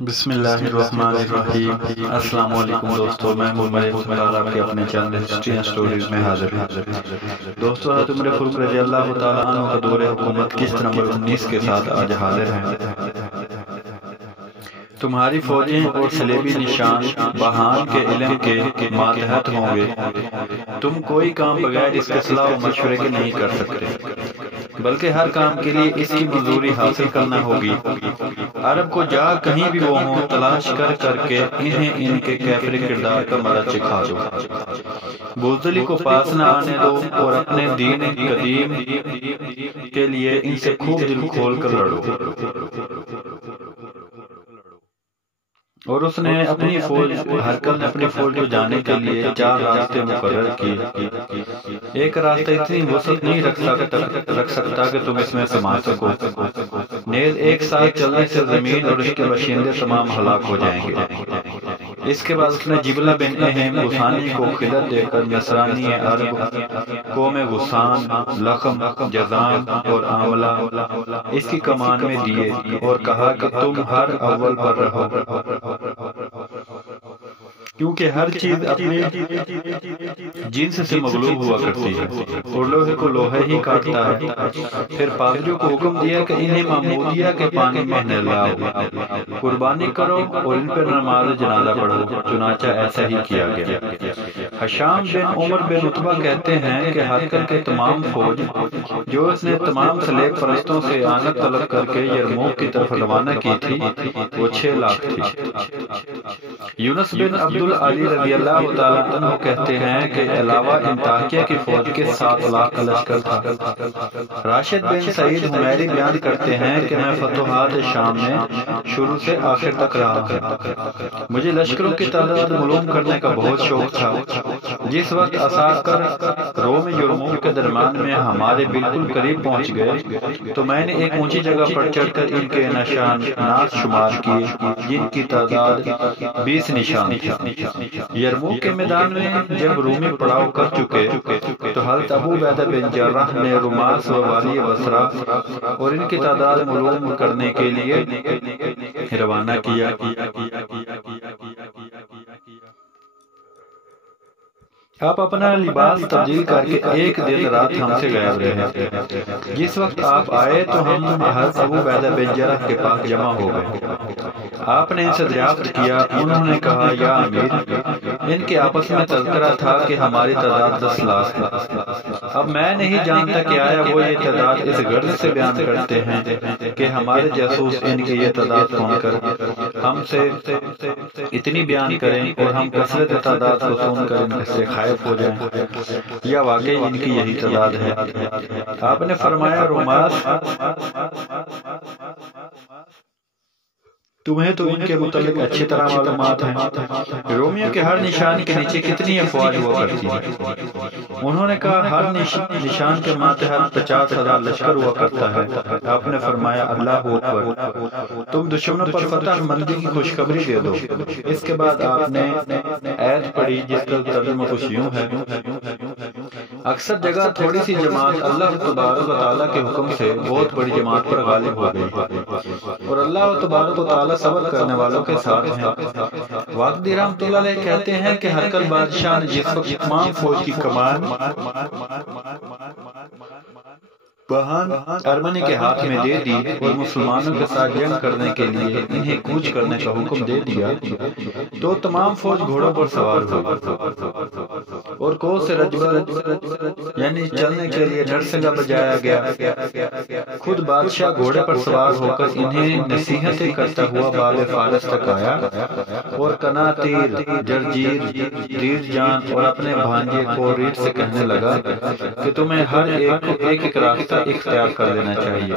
بسم اللہ الرحمن الرحیم۔ السلام علیکم دوستو، میں محمد مصطفیٰ آپ کے اپنے چینل ہسٹری اینڈ سٹوریز میں حاضر ہوں۔ دوستو، حضرت عمر فاروق رضی اللہ تعالیٰ عنہ کا دور حکومت قسط نمبر 19 کے ساتھ آج حاضر ہیں۔ تمہاری فوجیں اور صلیبی نشان بہان کے علم کے ماتحت ہوں گے۔ تم کوئی کام بغیر اس کے صلاح و مشورے کے نہیں کر سکتے، بلکہ ہر کام کے لیے اس کی منظوری حاصل کرنا ہوگی۔ عرب کو جہاں کہیں بھی وہ ہوں، تلاش کر کے انہیں ان کے کیفر کردار کا مزہ چکھا دو۔ بزدلی کو پاس نہ آنے دو اور اپنے دین قدیم کے لیے ان سے خوب دل کھول کر لڑو۔ اور اس نے اپنی فوج ہرکل نے اپنی فوج کو جانے کے لیے 4 راستے مقرر کیے۔ ایک راستہ اتنی وسعت نہیں رکھ سکتا کہ تم اس میں سما سکو، نیز ایک ساتھ چلنے سے زمین اور اس کے باشندے تمام ہلاک ہو جائیں گے۔ اس کے بعد اس نے جبلہ بن اہم غسانی کو خلعت دے کر نصرانی عرب قوم غسان، لخم، جذام اور عاملہ اس کی کمان میں دیے اور کہا کہ تم ہر اول پر رہو، کیونکہ ہر چیز اپنے جنس سے مغلوب ہوا کرتی ہے اور لوہے کو لوہے ہی کاٹتا ہے۔ پھر پادریوں کو حکم دیا کہ انہیں معمودیہ کے پانی میں نہلاؤ، قربانی کرو اور ان پر نماز جنازہ پڑھو۔ چنانچہ ایسا ہی کیا گیا۔ ہشام بن عمر بن عتبہ کہتے ہیں کہ ہرقل کے تمام فوج جو اس نے تمام صلیب پرستوں سے اعانت طلب کر کے یرموک کی طرف روانہ کی تھی، وہ 6 لاکھ تھی۔ یونس بن عبدالعلی رضی اللہ تعالیٰ عنہ کہتے ہیں کہ علاوہ انطاکیہ کی فوج کے 7 لاکھ کا لشکر تھا۔ راشد بن سعید حمیری بیان کرتے ہیں کہ میں فتوحات شام میں شروع سے آخر تک رہا ہوں۔ مجھے لشکروں کی تعداد معلوم کرنے کا بہت شوق تھا۔ جس وقت عساکر روم یرموک کے درمیان میں ہمارے بالکل قریب پہنچ گئے تو میں نے ایک اونچی جگہ پر چڑھ کر ان کے نشانات شمار کیے، جن کی تعداد 20 نشان تھی۔ یرموک کے میدان میں جب رومی پڑاؤ کر چکے تو حضرت ابو عبیدہ بن جراح نے رماس و والی بصرہ اور ان کی تعداد معلوم کرنے کے لیے روانہ کیا۔ آپ اپنا لباس تبدیل کر کے ایک دن رات ہم سے غائب رہے۔ جس وقت آپ آئے تو ہم حضرت ابو عبیدہ بن جراح کے پاس جمع ہو گئے۔ آپ نے ان سے دریافت کیا۔ انہوں نے کہا، یا امیر، ان کے آپس میں تذکرہ تھا کہ ہماری تعداد 10 لاکھ ہے۔ اب میں نہیں جانتا کہ آیا وہ یہ تعداد اس غرض سے بیان کرتے ہیں کہ ہمارے جاسوس ان کی یہ تعداد سن کر ہم سے اتنی بیان کریں اور ہم کثرت تعداد کو سن کر ان سے خائف ہو جائیں، یا واقعی ان کی یہی تعداد ہے۔ آپ نے فرمایا، روماس، تمہیں تو ان کے متعلق اچھی طرح معلومات ہیں۔ رومیوں کے ہر نشان کے نیچے کتنی افواج ہوا کرتی ہیں؟ انہوں نے کہا، ہر نشان کے ماتحت 50,000 لشکر ہوا کرتا ہے۔ آپ نے فرمایا، اللہ اکبر، تم دشمنوں پر فتح مندی کی خوشخبری دے دو۔ اس کے بعد آپ نے آیت پڑھی جس کا ترجمہ کچھ یوں ہے، اکثر جگہ تھوڑی سی جماعت اللہ تبارک و تعالیٰ کے حکم سے بہت بڑی جماعت پر غالب ہو گئی، اور اللہ تبارک و تعالیٰ صبر کرنے والوں کے ساتھ ہیں۔ واقدی رحمۃ اللہ علیہ کہتے ہیں کہ ہرقل بادشاہ نے جس وقت تمام فوج کی کمان بہان ارمنی کے ہاتھ میں دے دی اور مسلمانوں کے ساتھ جنگ کرنے کے لیے انہیں کوچ کرنے کا حکم دے دیا تو تمام فوج گھوڑوں پر سوار ہوئی اور کو سے رجبہ یعنی چلنے کے لیے نرسنگا بجایا گیا۔ خود بادشاہ گھوڑے پر سوار ہو کر انہیں نصیحتیں کرتا ہوا باب فارس تک آیا اور قناطیر، جرجیر، دیر جان اور اپنے بھانجے کو ریٹ سے کہنے لگا کہ تمہیں ہر ایک کو ایک راستہ اختیار کر لینا چاہیے۔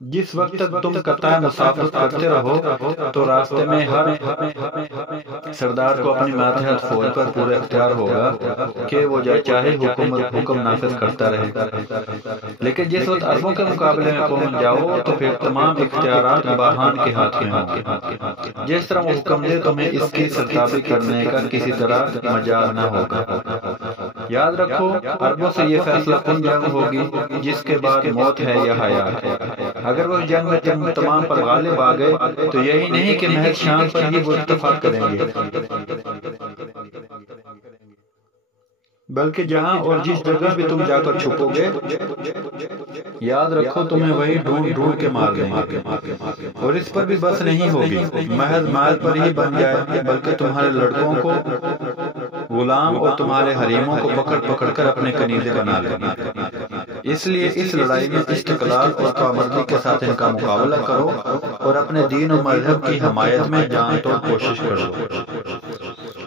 جس وقت تک تم قطع مسافت کرتے رہو تو راستے میں ہر سردار کو اپنی ماتحت فوج پر پورا اختیار ہوگا کہ وہ چاہے حکم نافذ کرتا رہے، لیکن جس وقت عربوں کے مقابلے میں پہنچ جاؤ تو پھر تمام اختیارات باہان کے ہاتھ میں ہوں گے۔ جس طرح وہ حکم دے تمہیں اس کی سرتابی کرنے کا کسی طرح مجال نہ ہوگا۔ یاد رکھو عربوں سے یہ فیصلہ کن جنگ ہوگی جس کے بعد موت ہے یا حیات ہے۔ اگر وہ جنگ میں تمام پر غالب آ گئے تو یہی نہیں کہ محض شام پر ہی وہ اتفاق کریں گے، بلکہ جہاں اور جس جگہ بھی تم جا کر چھپو گے یاد رکھو تمہیں وہی ڈھونڈ ڈھونڈ کے مار دیں گے، اور اس پر بھی بس نہیں ہوگی محض مال پر ہی بن جائے، بلکہ تمہارے لڑکوں کو غلام اور تمہارے حریموں کو پکڑ پکڑ کر اپنے کنیزے بنا لیں گے۔ اس لیے اس لڑائی میں استقلال اور پابندی کے ساتھ ان کا مقابلہ کرو اور اپنے دین و مذہب کی حمایت میں جان توڑ کوشش کرو۔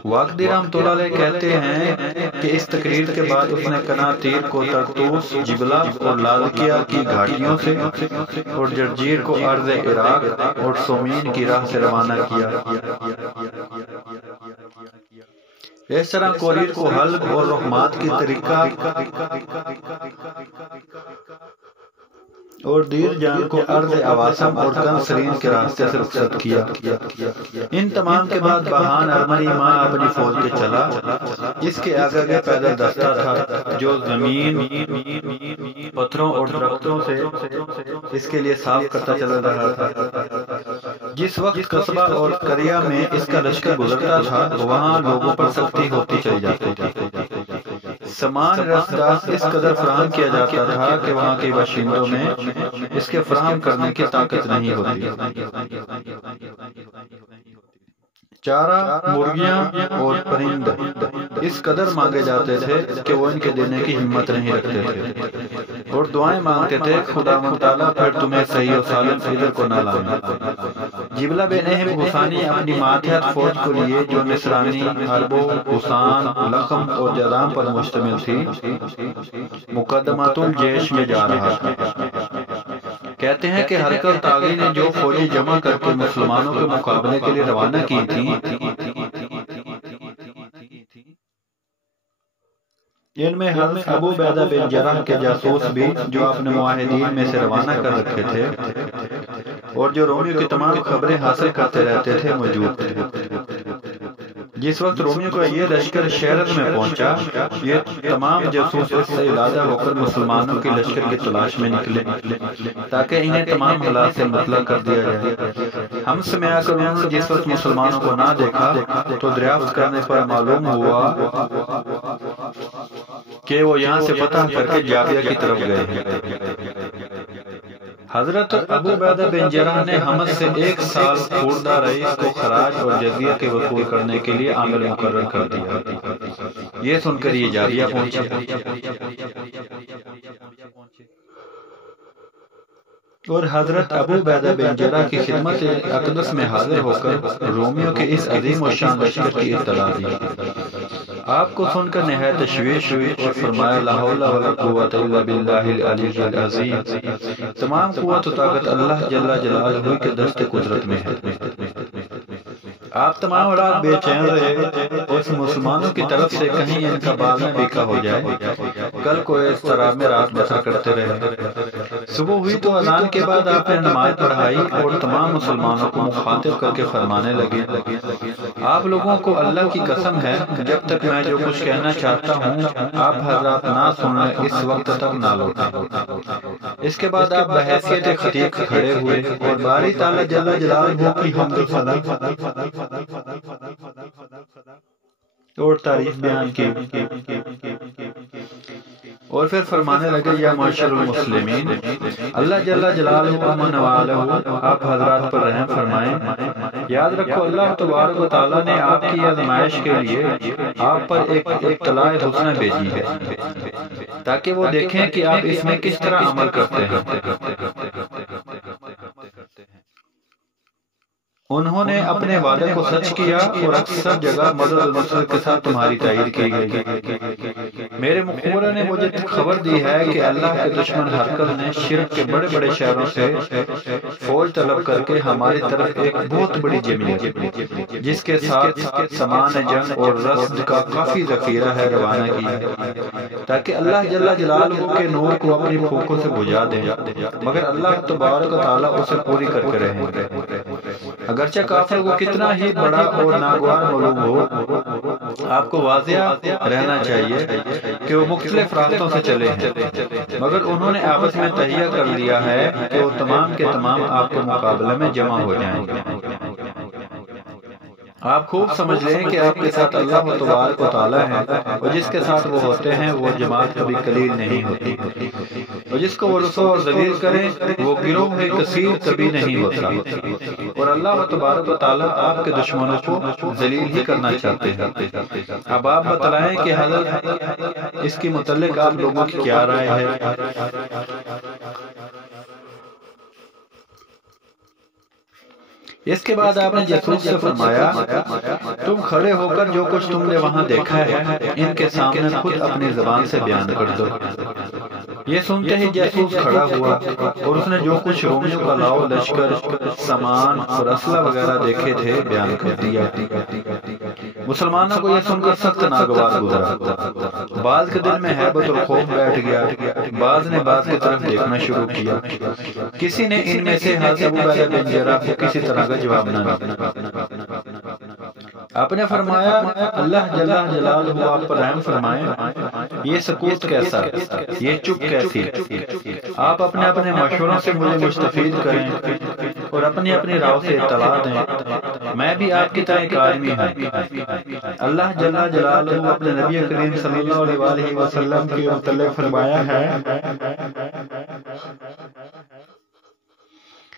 واقدی رحمۃ اللہ علیہ کہتے ہیں کہ اس تقریر کے بعد اس نے قناطیر کو ترتوس، جبلہ اور لازکیہ کی گھاٹیوں سے اور جرجیر کو ارض عراق اور سومین کی راہ سے روانہ کیا۔ اس طرح کوریر کو حلب اور رحمات کی طریقہ اور دیر جان کو ارض عواسم اور کنسرین کے راستے سے رخصت کیا۔ ان تمام کے بعد بہان ارمنی ماں اپنی فوج کے چلا، جس کے آگے پیدل دستہ تھا جو زمین، پتھروں اور درختوں سے اس کے لیے صاف کرتا چلا رہا تھا۔ جس وقت قصبہ اور قریہ میں اس کا لشکر گزرتا تھا وہاں لوگوں پر سختی ہوتی چلی جاتی تھی۔ سامان رسداس اس قدر فراہم کیا جاتا تھا کہ وہاں کے باشندوں میں اس کے فراہم کرنے کی طاقت نہیں ہوتی۔ چارہ، مرغیاں اور پرندے اس قدر مانگے جاتے تھے کہ وہ ان کے دینے کی ہمت نہیں رکھتے تھے اور دعائیں مانگتے تھے خداوند تعالیٰ پھر تمہیں صحیح و سالم ادھر کو نہ لانا۔ جبلہ بن اہم غسانی اپنی ماتحت فوج کو لیے جو نصرانی عربوں، حسان، لخم اور جذام پر مشتمل تھی مقدمات الجیش میں جا رہا تھا۔ کہتے ہیں کہ ہرقل طاغی نے جو فوجیں جمع کر کے مسلمانوں کے مقابلے کے لیے روانہ کی تھیں ان میں حضرت ابو عبیدہ بن جراح کے جاسوس بھی جو اپنے معاہدین میں سے روانہ کر رکھے تھے اور جو رومیوں کی تمام خبریں حاصل کرتے رہتے تھے موجود تھے۔ جس وقت رومیوں کا یہ لشکر شہرت میں پہنچا یہ تمام جاسوس اس سے علادہ ہو کر مسلمانوں کے لشکر کی تلاش میں نکلے تاکہ انہیں تمام حالات سے مطلع کر دیا جائے۔ ہم سے میں آ کر انہوں نے جس وقت مسلمانوں کو نہ دیکھا تو دریافت کرنے پر معلوم ہوا کہ وہ یہاں سے فتح کر کے جابیہ کی طرف گئے ہیں۔ حضرت ابو عبیدہ بن جراح نے حمد سے 1 سال خوردہ رئیس کو خراج اور جزیہ کے وصول کرنے کے لیے عامل مقرر کر دیا۔ یہ سن کر یہ جابیہ پہنچے اور حضرت ابو عبیدہ بن جراح کی خدمت اقدس میں حاضر ہو کر رومیوں کے اس عظیم و شان لشکر کی اطلاع دی۔ آپ کو سن کر نہایت تشویش ہوئی اور فرمایا لا حول ولا قوت الا باللہ العلی العظیم، تمام قوت و طاقت اللہ جل جلالہ کے دست قدرت میں ہے۔ آپ تمام رات بے چین رہے اور مسلمانوں کی طرف سے کہیں ان کا باغ میں بیکا ہو جائے، کل کو اس طرح میں رات بسر کرتے رہے۔ صبح ہوئی تو اذان کے بعد آپ نے نماز پڑھائی اور تمام مسلمانوں کو مخاطب کر کے فرمانے لگے آپ لوگوں کو اللہ کی قسم ہے جب تک میں جو کچھ کہنا چاہتا ہوں آپ حضرات نہ سنیں اس وقت تک نہ لوٹیں۔ اس کے بعد آپ بحیثیت خطیب کھڑے ہوئے اور باری تعالیٰ جل جلالہ کی حمد و ثنا اور تعریف بیان کی اور پھر فرمانے لگے یا معاشر المسلمین، اللہ جل جلالہ امن والہ آپ حضرات پر رحم فرمائیں۔ یاد رکھو اللہ تبارک و تعالیٰ نے آپ کی آزمائش کے لیے آپ پر ایک اطلاع حسنہ بھیجی ہے تاکہ وہ دیکھیں کہ آپ اس میں کس طرح عمل کرتے ہیں۔ انہوں نے اپنے وعدے کو سچ کیا اور اکثر جگہ مدد النصر کے ساتھ تمہاری تائید کی گئی۔ میرے مخبرہ نے مجھے خبر دی ہے کہ اللہ کے دشمن ہرقل نے شرک کے بڑے بڑے شہروں سے فوج طلب کر کے ہماری طرف ایک بہت بڑی جمعیت جس کے ساتھ سامان جنگ اور رسد کا کافی ذخیرہ ہے روانہ کی ہے تاکہ اللہ جل جلالہ کے نور کو اپنی پھوکوں سے بجھا دیں، مگر اللہ تبارک و تعالیٰ اسے پوری کر کے رہیں گے۔ اگرچہ کافر کو کتنا ہی بڑا اور ناگوار معلوم ہو آپ کو واضح رہنا چاہیے کہ وہ مختلف راستوں سے چلے ہیں، مگر انہوں نے آپس میں تہیہ کر لیا ہے کہ وہ تمام کے تمام آپ کے مقابلے میں جمع ہو جائیں گے۔ آپ خوب سمجھ لیں کہ آپ کے ساتھ اللہ تبارک و تعالی ہے، اور جس کے ساتھ وہ ہوتے ہیں وہ جماعت کبھی قلیل نہیں ہوتی، اور جس کو وہ رسوا اور ذلیل کریں وہ گروہ میں کثیر کبھی نہیں ہوتا، اور اللہ تبارک و تعالی آپ کے دشمنوں کو ذلیل ہی کرنا چاہتے ہیں۔ اب آپ بتلائیں کہ حضرت اس کے متعلق آپ لوگوں کی کیا رائے ہے؟ اس کے بعد آپ نے جاسوس سے فرمایا، تم کھڑے ہو کر جو کچھ تم نے وہاں دیکھا ہے ان کے سامنے خود اپنی زبان سے بیان کر دو۔ یہ سنتے ہی جاسوس کھڑا ہوا اور اس نے جو کچھ رومیوں کا لاؤ لشکر، سامان اور اسلحہ وغیرہ دیکھے تھے بیان کر دیا۔ مسلمانوں کو یہ سن کر سخت ناگوار گزرا، بعض کے دل میں ہیبت اور خوف بیٹھ گیا، بعض نے بعض کی طرف دیکھنا شروع کیا۔ کسی نے ان میں سے حضرت ابو عبیدہ بن جراح کو کسی طرح کا جواب نہ دیا۔ آپ نے فرمایا، اللہ جل جلالہ آپ پر رحم فرمائے، یہ سکوت کیسا، یہ چپ کیسی؟ آپ اپنے اپنے مشوروں سے مجھے مستفید کریں اور اپنی اپنی راہ سے اطلاع دیں، میں بھی آپ کی طرح ایک آدمی ہوں۔ اللہ جل جلالہ اپنے نبی کریم صلی اللہ علیہ وسلم کے متعلق فرمایا ہے،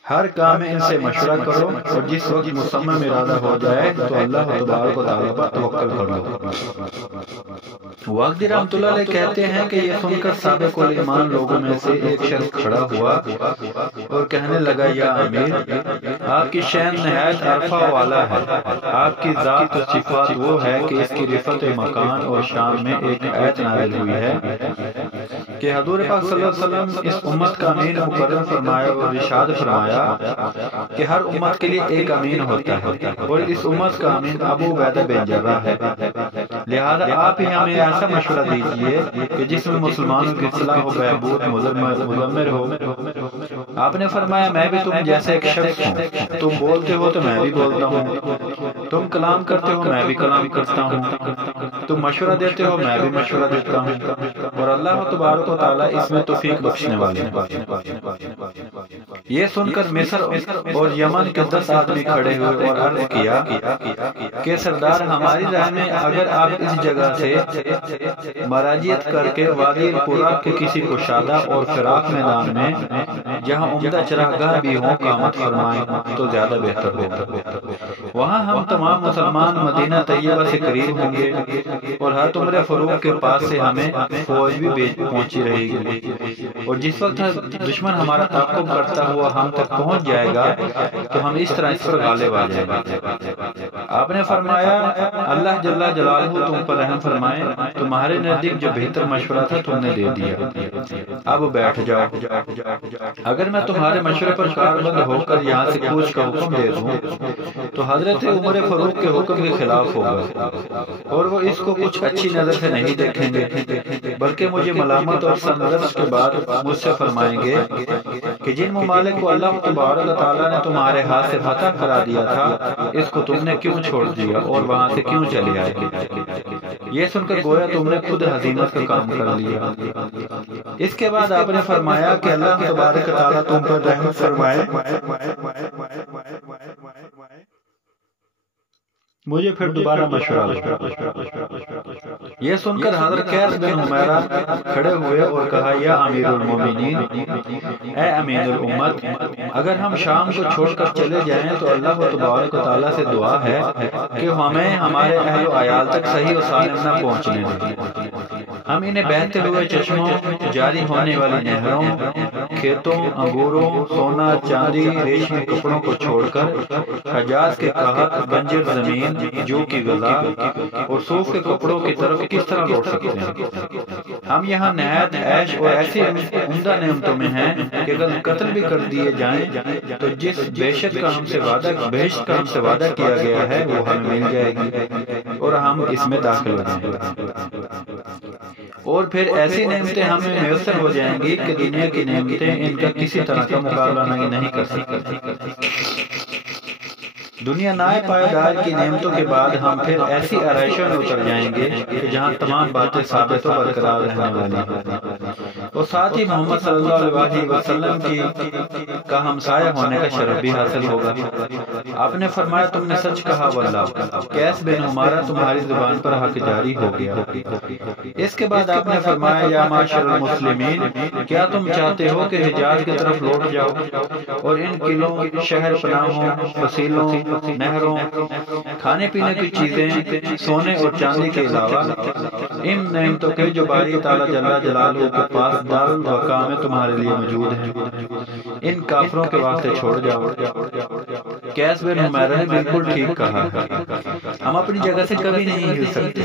ہر کام میں ان سے مشورہ کرو اور جس وقت مصمم ارادہ ہو جائے تو اللہ تبارک و تعالیٰ پر توکل کر لو۔ واقعی رحمۃ اللہ علیہ کہتے ہیں کہ یہ سن کر سابق الایمان لوگوں میں سے ایک شخص کھڑا ہوا اور کہنے لگا، یا امیر، آپ کی شان نہایت عرفہ والا ہے، آپ کی ذات و صفات وہ ہے کہ اس کی رفعت مکان اور شان میں ایک آیت نازل ہوئی ہے کہ حضور پاک صلی اللہ علیہ وسلم اس امت کا امین مقرر فرمایا اور ارشاد فرمایا کہ ہر امت کے لیے ایک امین ہوتا ہے اور اس امت کا امین ابو عبیدہ بن جراح ہے، لہذا آپ ہی ہمیں ایسا مشورہ دیجئے کہ جس میں مسلمانوں کی اصلاح و بہبود مضمر ہو۔ آپ نے فرمایا، میں بھی تم جیسے ایک شخص ہوں، تم بولتے ہو تو میں بھی بولتا ہوں، تم کلام کرتے ہو میں بھی کلام کرتا ہوں، تم مشورہ دیتے ہو میں بھی مشورہ دیتا ہوں، اور اللہ تبارک و تعالیٰ اس میں توفیق بخشنے والے ہیں۔ یہ سن کر مصر اور یمن کے 10 آدمی کھڑے ہوئے اور عرض کیا کہ سردار، ہماری رائے میں اگر آپ اس جگہ سے مراجعت کر کے وادی القرا کے کسی کشادہ اور فراخ میدان میں جہاں عمدہ چراگاہ بھی ہوں قامت فرمائیں تو زیادہ بہتر ہوگا۔ وہاں ہم تمام مسلمان مدینہ طیبہ سے قریب ہوں گے اور ہر عمر فروخ کے پاس سے ہمیں فوج بھی پہنچی رہے گی، اور جس وقت دشمن ہمارا تعاقب کرتا ہوا ہم تک پہنچ جائے گا تو ہم اس طرح اس پر غالب آ جائیں گے۔ آپ نے فرمایا، اللہ جل جلالہ تم پر رحم فرمائے، تمہارے نزدیک جو بہتر مشورہ تھا تم نے دے دیا، اب بیٹھ جاؤ۔ اگر میں تمہارے مشورے پر کاربند ہو کر یہاں سے کوچ کا حکم دے دوں تو حضرت عمر فاروق کے حکم کے خلاف ہوگا اور وہ اس کو کچھ اچھی نظر سے نہیں دیکھیں گے، بلکہ مجھے ملامت اور سرنوشت کے بعد مجھ سے فرمائیں گے کہ جن ممالک کو اللہ تبارک تعالیٰ نے تمہارے ہاتھ سے فتح کرا دیا تھا اس کو تم نے کیوں چھوڑ دیا اور وہاں سے کیوں چلے آئے؟ یہ سن کر گویا تم نے خود ہزیمت کا کام کر لیا۔ اس کے بعد آپ نے فرمایا کہ اللہ تبارک تعالیٰ تم پر رحم فرمائے، مجھے پھر دوبارہ مشورہ دو۔ یہ سن کر حضرت قیس بن حمیرہ کھڑے ہوئے اور کہا، یا امیر المومنین، اے امین الامت، اگر ہم شام کو چھوڑ کر چلے جائیں تو اللہ تبارک و تعالیٰ سے دعا ہے کہ ہمیں ہمارے اہل و عیال تک صحیح و سالم نہ پہنچنے دیں۔ ہم انہیں بہتے ہوئے چشموں، جاری ہونے والی نہروں، کھیتوں، انگوروں، سونا چاندی، ریشمی کپڑوں کو چھوڑ کر حجاز کے قحط، بنجر زمین، جو کی غذا اور صوف کے کپڑوں کی طرف کس طرح لوٹ سکتے ہیں؟ ہم یہاں نہایت عیش اور ایسی عمدہ نعمتوں میں ہیں کہ اگر قتل بھی کر دیے جائیں تو جس بہشت کا ہم سے وعدہ کیا گیا ہے وہ ہمیں مل جائے گی اور ہم اس میں داخل ہو جائیں گے، اور پھر ایسی نعمتیں ہمیں میسر ہو جائیں گی کہ دنیا کی نعمتیں ان کا کسی طرح کا مقابلہ نہیں کر سکتی۔ دنیا نائے پائیدار کی نعمتوں کے بعد ہم پھر ایسی آرائشوں میں اتر جائیں گے کہ جہاں تمام باتیں ثابت و برقرار رہنے والی ہیں، اور ساتھ ہی محمد صلی اللہ علیہ وسلم کا ہمسایہ ہونے کا شرف بھی حاصل ہوگا۔ آپ نے فرمایا تم نے سچ کہا واللہ، قیس بن عمارہ تمہاری زبان پر حق جاری ہو گیا۔ اس کے بعد آپ نے فرمایا یا معاشر المسلمین، کیا تم چاہتے ہو کہ حجاز کی طرف لوٹ جاؤ اور ان قلعوں، شہر پناہوں، فصیلوں، نہروں، کھانے پینے کی چیزیں، سونے اور چاندی کے علاوہ ان نعمتوں کے جو باری تعالیٰ جل جلالہ کے پاس دار البقاء میں تمہارے لیے موجود ہیں، ان کافروں کے واسطے چھوڑ جاؤ۔ قیس بن عمارہ نے بالکل ٹھیک کہا، ہم اپنی جگہ سے کبھی نہیں ہل سکتے۔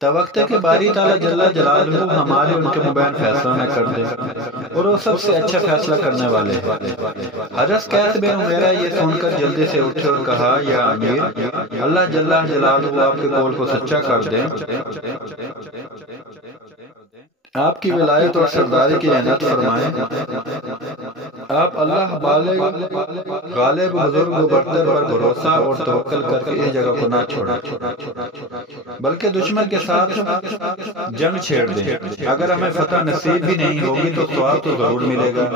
توقع کہ باری تعالیٰ جل جلالہ ہمارے ان کے مبین فیصلہ نہ کر دے، اور وہ سب سے اچھا فیصلہ کرنے والے ہیں۔ حضرت قیس بن عمارہ یہ سن کر جلدی سے اٹھے اور کہا یا امیر، اللہ جل جلالہ آپ کے قول کو سچا کر دیں، آپ کی ولایت اور سرداری کی عنایت فرمائیں، آپ اللہ بالغ غالب بزرگ و برتر پر بھروسہ اور توکل کر کے اس جگہ کو نہ چھوڑیں، بلکہ دشمن کے ساتھ جنگ چھیڑ دیں۔ اگر ہمیں فتح نصیب بھی نہیں ہوگی تو ثواب تو ضرور ملے گا۔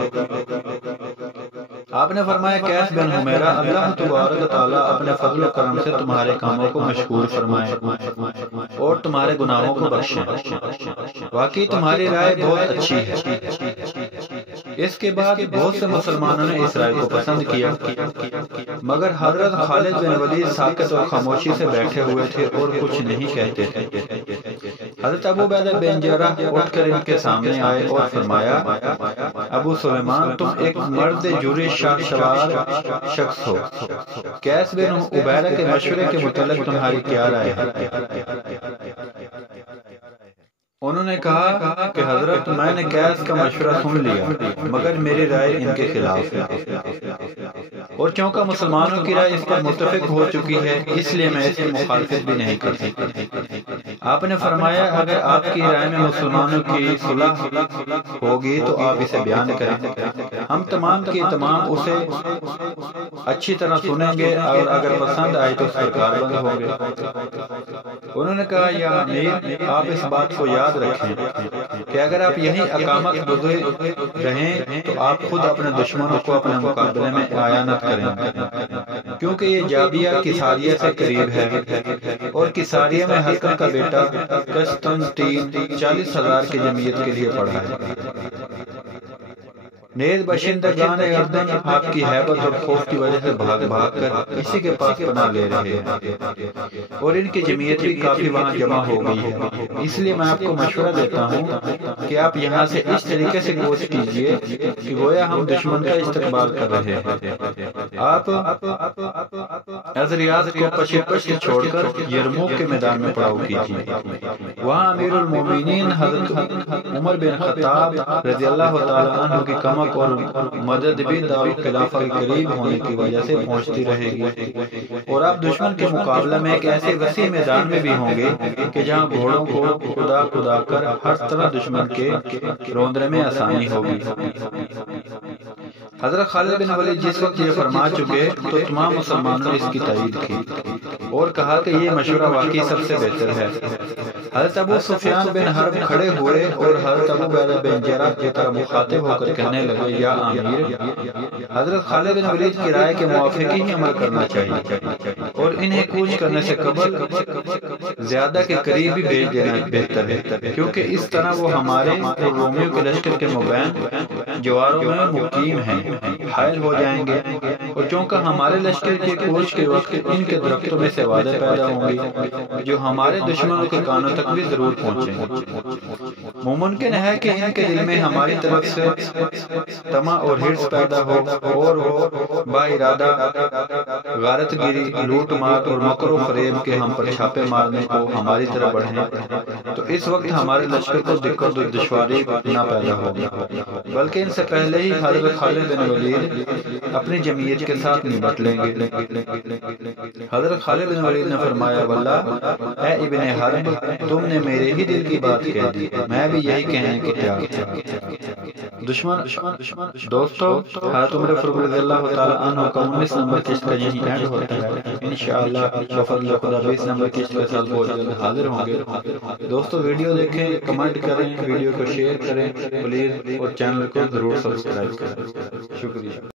آپ نے فرمایا قیس بن عمارہ، اللہ تبارک تعالیٰ اپنے فضل و کرم سے تمہارے کاموں کو مشکور فرمائے اور تمہارے گناہوں کو بخشیں، واقعی تمہاری رائے بہت اچھی ہے۔ اس کے بعد بہت سے مسلمانوں نے اس رائے کو پسند کیا، مگر حضرت خالد بن ولید ساکت اور خاموشی سے بیٹھے ہوئے تھے اور کچھ نہیں کہتے تھے۔ حضرت ابو عبیدہ بن جراح اٹھ کر ان کے سامنے آئے اور فرمایا ابو سلیمان، تم ایک مرد جوری شاہ سوار شخص ہو، قیس بن عمارہ کے مشورے کے متعلق تمہاری کیا رائے ہے؟ انہوں نے کہا کہ حضرت میں نے قیس کا مشورہ سن لیا، مگر میری رائے ان کے خلاف ہے، اور چونکہ مسلمانوں کی رائے اس پر متفق ہو چکی ہے اس لیے میں اس کی مخالفت بھی نہیں کر سکتا۔ آپ نے فرمایا اگر آپ کی رائے میں مسلمانوں کی صلح ہوگی تو آپ اسے بیان کریں، ہم تمام کی تمام اسے اچھی طرح سنیں گے اور اگر پسند آئے تو اس پر کاربند ہوں گے۔ انہوں نے کہا یا امیر، آپ اس بات کو یاد رکھیں کہ اگر آپ یہیں اقامت گزر رہیں تو آپ خود اپنے دشمنوں کو اپنے مقابلے میں اعانت کریں، کیونکہ یہ جابیہ کساریہ سے قریب ہے، اور کساریہ میں حسن کا بیٹا قسطنطین 40,000 کی جمعیت کے لیے پڑھا ہے۔ نیز باشندگان اردن آپ کی ہیبت اور خوف کی وجہ سے بھاگ بھاگ کر اسی کے پاس پناہ لے رہے ہیں، اور ان کی جمعیت بھی کافی وہاں جمع ہو گئی ہے۔ اس لیے میں آپ کو مشورہ دیتا ہوں کہ آپ یہاں سے اس طریقے سے کوشش کیجئے کہ گویا ہم دشمن کا استقبال کر رہے ہیں۔ آپ ازریاض کو پشت چھوڑ کر یرموک کے میدان میں پڑاؤ کیجئے، وہاں امیر المومنین حضرت عمر بن خطاب رضی اللہ تعالیٰ عنہ کی کمک اور مدد بھی دارالخلافہ کے قریب ہونے کی وجہ سے پہنچتی رہے گی، اور آپ دشمن کے مقابلہ میں ایک ایسے وسیع میدان میں بھی ہوں گے کہ جہاں گھوڑوں کو کدا کر ہر طرح دشمن کے روندنے میں آسانی ہوگی۔ حضرت خالد بن ولید جس وقت یہ فرما چکے تو تمام مسلمانوں نے اس کی تائید کی اور کہا کہ یہ مشورہ واقعی سب سے بہتر ہے۔ حضرت ابو سفیان بن حرب کھڑے ہوئے اور حضرت ابو عبیدہ بن جراح کی طرف مخاطب ہو کر کہنے لگے یا امیر، حضرت خالد بن ولید کی رائے کے موافق ہی عمل کرنا چاہیے، اور انہیں کوچ کرنے سے قبل زیادہ کے قریب بھی بھیج دینا بہتر ہے، کیونکہ اس طرح وہ ہمارے اور رومیوں کے لشکر کے مبین جواروں میں مقیم ہیں حائل ہو جائیں گے، اور چونکہ ہمارے لشکر کے کوچ کے وقت ان کے درختوں میں سے وعدے پیدا ہوں گے جو ہمارے دشمنوں کے کانوں تک بھی ضرور پہنچیں۔ ممکن ہے کہ ان کے دل میں ہماری طرف سے طمع اور ہرس پیدا ہو اور وہ با ارادہ غارت گیری، لوٹ مار اور مکر و فریب کے ہم پر چھاپے مارنے کو ہماری طرف بڑھیں تو اس وقت ہمارے لشکر کو دقت و دشواری نہ پیدا ہوگی، بلکہ ان سے پہلے ہی حضرت خالد بن ولید اپنی جمعیت کے ساتھ نمٹ لیں گے۔ حضرت خالد بن ولید نے فرمایا واللہ اے ابن حرب، تم نے میرے ہی دل کی بات کہہ دی، میں بھی یہی کہنے کو تیار تھا۔ دوستو، حضرت عمر فاروق رضی اللہ تعالی عنہ کا 19 نمبر قسط کا یہی اینڈ ہوتا ہے۔ انشاءاللہ بفضل خدا 20 نمبر قسط کے ساتھ بہت جلد حاضر ہوں گے۔ دوستو ویڈیو دیکھیں، کمنٹ کریں، ویڈیو کو شیئر کریں پلیز، اور چینل کو ضرور سبسکرائب کریں۔ شکریہ۔